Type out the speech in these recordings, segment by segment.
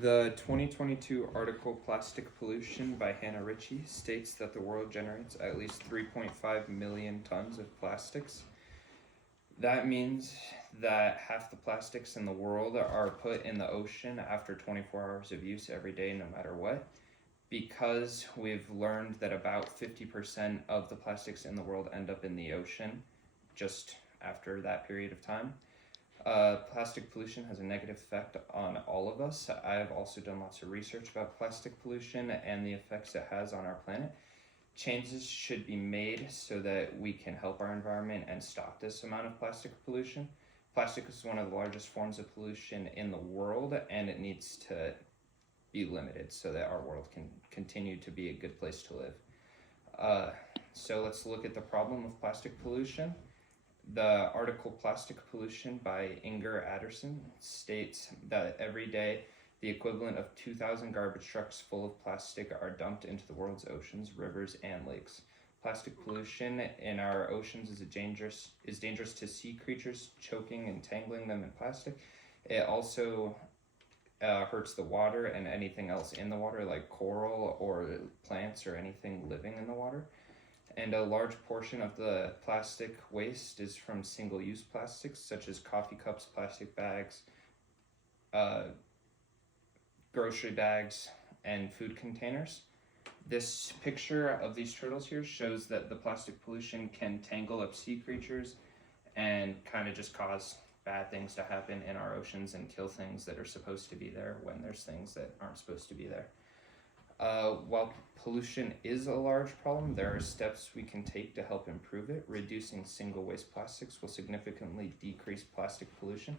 The 2022 article Plastic Pollution by Hannah Ritchie states that the world generates at least 3.5 million tons of plastics. That means that half the plastics in the world are put in the ocean after 24 hours of use every day, no matter what. Because we've learned that about 50% of the plastics in the world end up in the ocean just after that period of time. Plastic pollution has a negative effect on all of us. I've also done lots of research about plastic pollution and the effects it has on our planet. Changes should be made so that we can help our environment and stop this amount of plastic pollution. Plastic is one of the largest forms of pollution in the world, and it needs to be limited so that our world can continue to be a good place to live. So let's look at the problem of plastic pollution. The article Plastic Pollution by Inger Adderson states that every day the equivalent of 2,000 garbage trucks full of plastic are dumped into the world's oceans, rivers, and lakes. Plastic pollution in our oceans is dangerous to sea creatures, choking and tangling them in plastic. It also hurts the water and anything else in the water, like coral or plants or anything living in the water. And a large portion of the plastic waste is from single-use plastics, such as coffee cups, plastic bags, grocery bags, and food containers. This picture of these turtles here shows that the plastic pollution can tangle up sea creatures and kind of just cause bad things to happen in our oceans and kill things that are supposed to be there when there's things that aren't supposed to be there. While pollution is a large problem, there are steps we can take to help improve it. Reducing single-waste plastics will significantly decrease plastic pollution.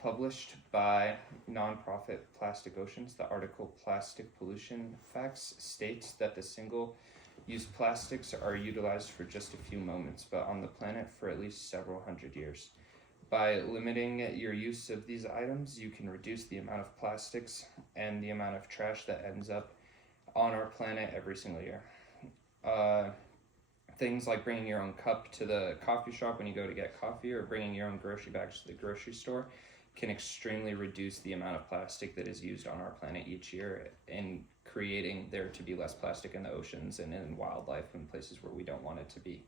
Published by nonprofit Plastic Oceans, the article Plastic Pollution Facts states that the single-use plastics are utilized for just a few moments, but on the planet for at least several hundred years. By limiting your use of these items, you can reduce the amount of plastics and the amount of trash that ends up on our planet every single year. Things like bringing your own cup to the coffee shop when you go to get coffee, or bringing your own grocery bags to the grocery store, can extremely reduce the amount of plastic that is used on our planet each year, in creating there to be less plastic in the oceans and in wildlife and places where we don't want it to be.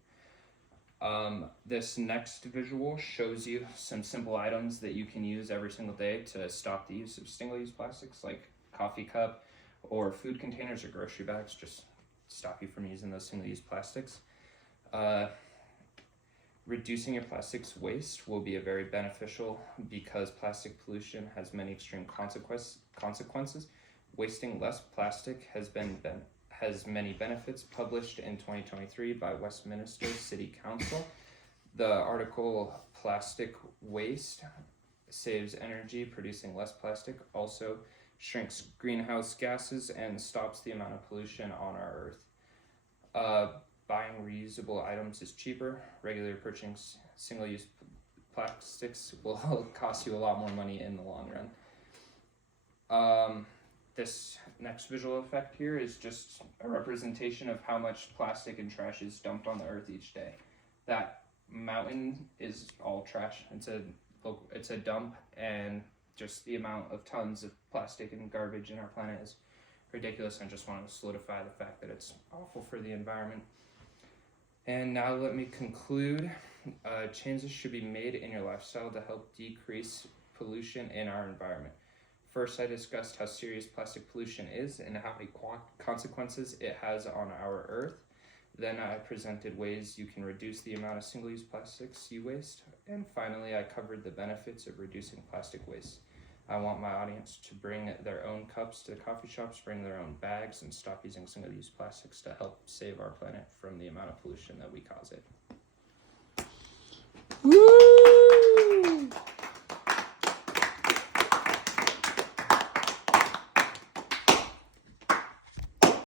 This next visual shows you some simple items that you can use every single day to stop the use of single-use plastics, like coffee cup or food containers or grocery bags. Just stop you from using those single-use plastics. Reducing your plastics waste will be very beneficial because plastic pollution has many extreme consequences. Wasting less plastic has many benefits. Published in 2023 by Westminster City Council, the article Plastic Waste saves energy producing less plastic, also shrinks greenhouse gases, and stops the amount of pollution on our Earth. Buying reusable items is cheaper. Regular purchasing single-use plastics will cost you a lot more money in the long run. This next visual effect here is just a representation of how much plastic and trash is dumped on the Earth each day. That mountain is all trash. It's a dump, and just the amount of tons of plastic and garbage in our planet is ridiculous. I just want to solidify the fact that it's awful for the environment. And now let me conclude. Changes should be made in your lifestyle to help decrease pollution in our environment. First, I discussed how serious plastic pollution is and how many consequences it has on our Earth. Then I presented ways you can reduce the amount of single-use plastics you waste. And finally, I covered the benefits of reducing plastic waste. I want my audience to bring their own cups to the coffee shops, bring their own bags, and stop using single-use plastics to help save our planet from the amount of pollution that we cause it. Woo!